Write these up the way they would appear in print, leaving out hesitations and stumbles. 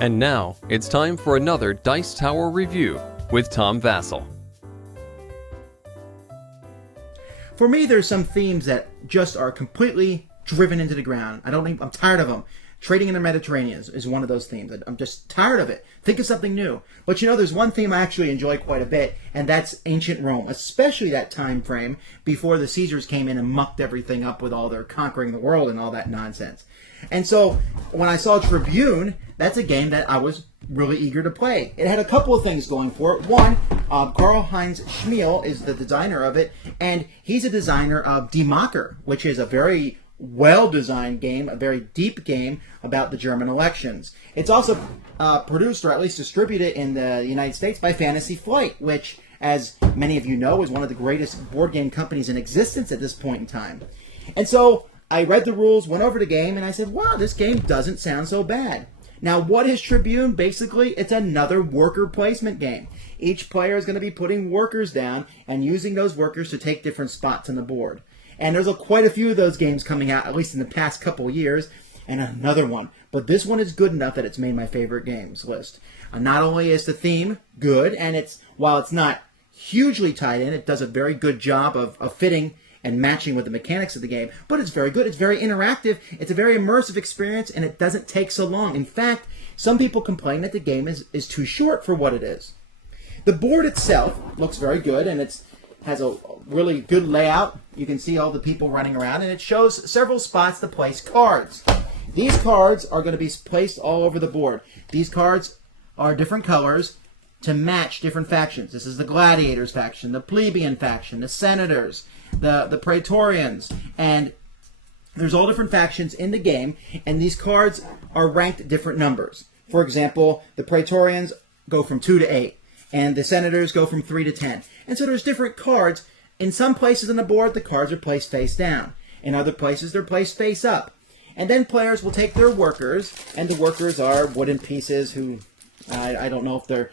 And now, it's time for another Dice Tower review with Tom Vasel. For me, there's some themes that just are completely driven into the ground. I'm tired of them. Trading in the Mediterranean is one of those themes. I'm just tired of it. Think of something new. But there's one theme I actually enjoy quite a bit, and that's ancient Rome, especially that time frame before the Caesars came in and mucked everything up with all their conquering the world and all that nonsense. And so when I saw Tribune, that's a game that I was really eager to play. It had a couple of things going for it. One, Karl Heinz-Schmiel is the designer of it, and he's a designer of Die Macher, which is a very well-designed game, a very deep game about the German elections. It's also produced, or at least distributed in the United States by Fantasy Flight, which, as many of you know, is one of the greatest board game companies in existence at this point in time. And so I read the rules, went over the game, and I said, wow, this game doesn't sound so bad. Now, what is Tribune? Basically, it's another worker placement game. Each player is going to be putting workers down and using those workers to take different spots on the board. And there's quite a few of those games coming out, at least in the past couple years, and another one. But this one is good enough that it's made my favorite games list. Not only is the theme good, and while it's not hugely tied in, it does a very good job of fitting and matching with the mechanics of the game, but it's very good. It's very interactive. It's a very immersive experience, and it doesn't take so long. In fact, some people complain that the game is too short for what it is. The board itself looks very good, and has a really good layout. You can see all the people running around, and it shows several spots to place cards. These cards are going to be placed all over the board. These cards are different colors to match different factions. This is the Gladiators faction, the Plebeian faction, the Senators, the Praetorians, and there's all different factions in the game, and these cards are ranked at different numbers. For example, the Praetorians go from 2 to 8, and the Senators go from 3 to 10. And so there's different cards. In some places on the board, the cards are placed face down. In other places, they're placed face up. And then players will take their workers, and the workers are wooden pieces who, I don't know if they're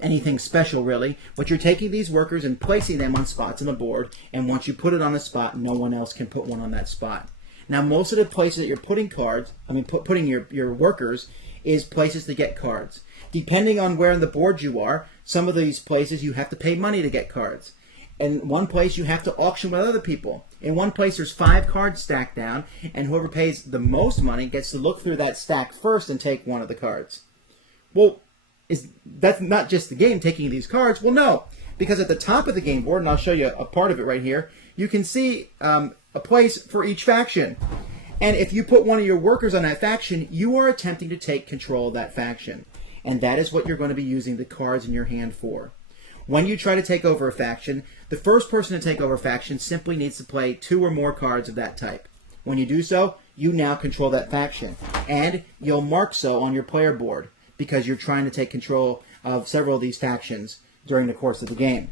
anything special really, but you're taking these workers and placing them on spots on the board, and once you put it on a spot, no one else can put one on that spot. Now, most of the places that you're putting putting your workers is places to get cards. Depending on where on the board you are, some of these places you have to pay money to get cards. In one place, you have to auction with other people. In one place, there's 5 cards stacked down, and whoever pays the most money gets to look through that stack first and take one of the cards. Well, that's not just the game taking these cards? Well, no, because at the top of the game board, and I'll show you a part of it right here, you can see a place for each faction. And if you put one of your workers on that faction, you are attempting to take control of that faction. And that is what you're going to be using the cards in your hand for. When you try to take over a faction, the first person to take over a faction simply needs to play 2 or more cards of that type. When you do so, you now control that faction. And you'll mark so on your player board, because you're trying to take control of several of these factions during the course of the game.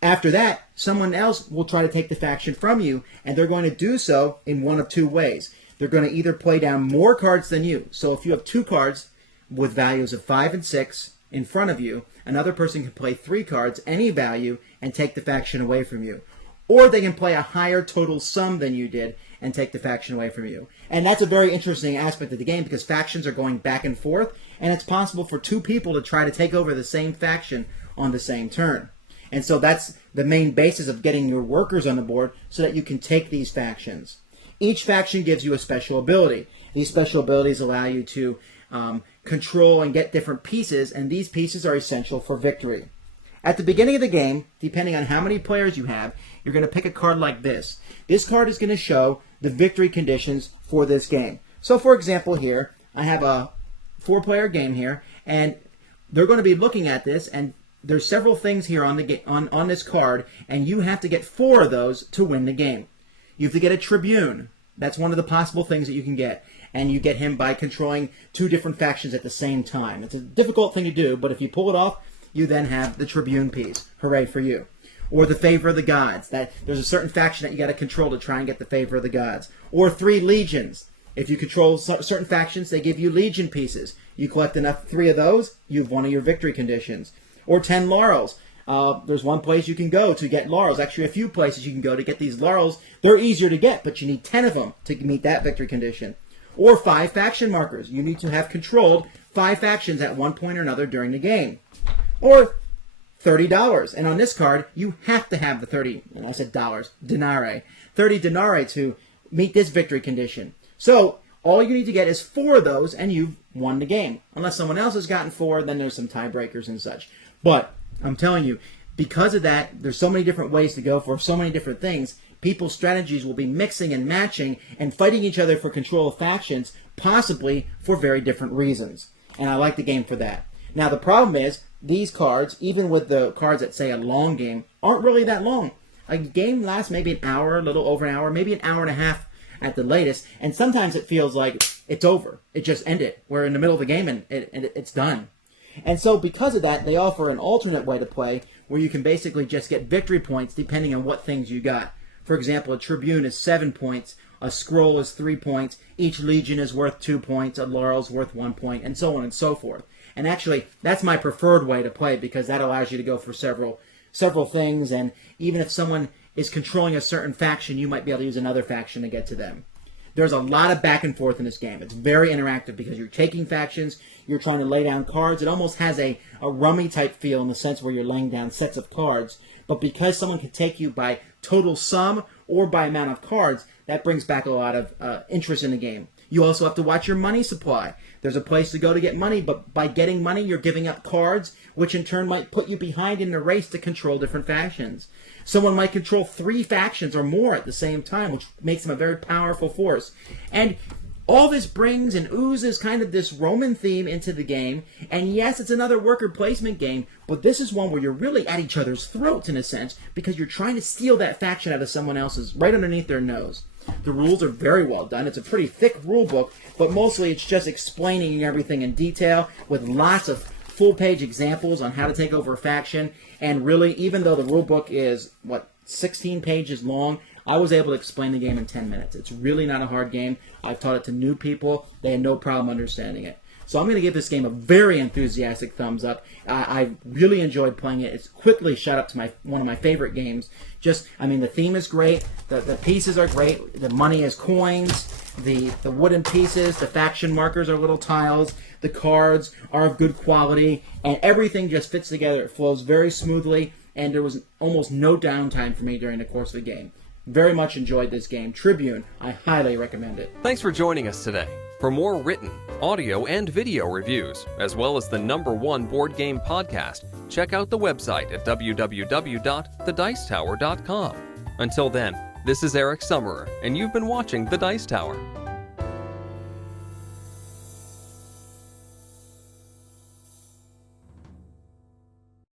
After that, someone else will try to take the faction from you, and they're going to do so in one of 2 ways. They're going to either play down more cards than you. So if you have 2 cards with values of 5 and 6 in front of you, another person can play 3 cards, any value, and take the faction away from you. Or they can play a higher total sum than you did and take the faction away from you. And that's a very interesting aspect of the game, because factions are going back and forth, and it's possible for 2 people to try to take over the same faction on the same turn. And so that's the main basis of getting your workers on the board, so that you can take these factions. Each faction gives you a special ability. These special abilities allow you to control and get different pieces, and these pieces are essential for victory. At the beginning of the game, depending on how many players you have, you're going to pick a card like this. This card is going to show the victory conditions for this game. So, for example, here, I have a 4-player game here, and they're going to be looking at this, and there's several things here on this card, and you have to get 4 of those to win the game. You have to get a Tribune. That's one of the possible things that you can get. And you get him by controlling 2 different factions at the same time. It's a difficult thing to do, but if you pull it off, you then have the Tribune piece. Hooray for you. Or the favor of the gods. There's a certain faction that you got to control to try and get the favor of the gods. Or 3 legions. If you control certain factions, they give you legion pieces. You collect enough 3 of those, you've won your victory conditions. Or 10 laurels. There's one place you can go to get laurels. Actually, a few places you can go to get these laurels. They're easier to get, but you need 10 of them to meet that victory condition. Or 5 faction markers. You need to have controlled 5 factions at one point or another during the game. Or $30. And on this card, you have to have the 30, and I said dollars, denarii. 30 denarii to meet this victory condition. So all you need to get is 4 of those, and you've won the game. Unless someone else has gotten 4, then there's some tiebreakers and such. But I'm telling you, because of that, there's so many different ways to go for so many different things. People's strategies will be mixing and matching and fighting each other for control of factions, possibly for very different reasons. And I like the game for that. Now, the problem is, these cards, even with the cards that say a long game, aren't really that long. A game lasts maybe an hour, a little over an hour, maybe an hour and a half at the latest, and sometimes it feels like it's over. It just ended. We're in the middle of the game and it's done. And so because of that, they offer an alternate way to play where you can basically just get victory points depending on what things you got. For example, a Tribune is 7 points, a Scroll is 3 points, each Legion is worth 2 points, a Laurel's worth 1 point, and so on and so forth. And actually, that's my preferred way to play because that allows you to go for several things, and even if someone is controlling a certain faction, you might be able to use another faction to get to them. There's a lot of back and forth in this game. It's very interactive because you're taking factions, you're trying to lay down cards. It almost has a rummy type feel in the sense where you're laying down sets of cards. But because someone can take you by total sum or by amount of cards, that brings back a lot of interest in the game. You also have to watch your money supply. There's a place to go to get money, but by getting money, you're giving up cards, which in turn might put you behind in the race to control different factions. Someone might control 3 factions or more at the same time, which makes them a very powerful force. And all this brings and oozes kind of this Roman theme into the game. And yes, it's another worker placement game, but this is one where you're really at each other's throats in a sense, because you're trying to steal that faction out of someone else's right underneath their nose. The rules are very well done. It's a pretty thick rule book, but mostly it's just explaining everything in detail with lots of full-page examples on how to take over a faction. And really, even though the rule book is, 16 pages long, I was able to explain the game in 10 minutes. It's really not a hard game. I've taught it to new people. They had no problem understanding it. So I'm going to give this game a very enthusiastic thumbs up. I really enjoyed playing it. It's quickly shot up to one of my favorite games. The theme is great. The pieces are great. The money is coins. The wooden pieces, the faction markers are little tiles. The cards are of good quality. And everything just fits together. It flows very smoothly. And there was almost no downtime for me during the course of the game. Very much enjoyed this game. Tribune, I highly recommend it. Thanks for joining us today. For more written, audio, and video reviews, as well as the #1 board game podcast, check out the website at www.thedicetower.com. Until then, this is Eric Summerer, and you've been watching The Dice Tower.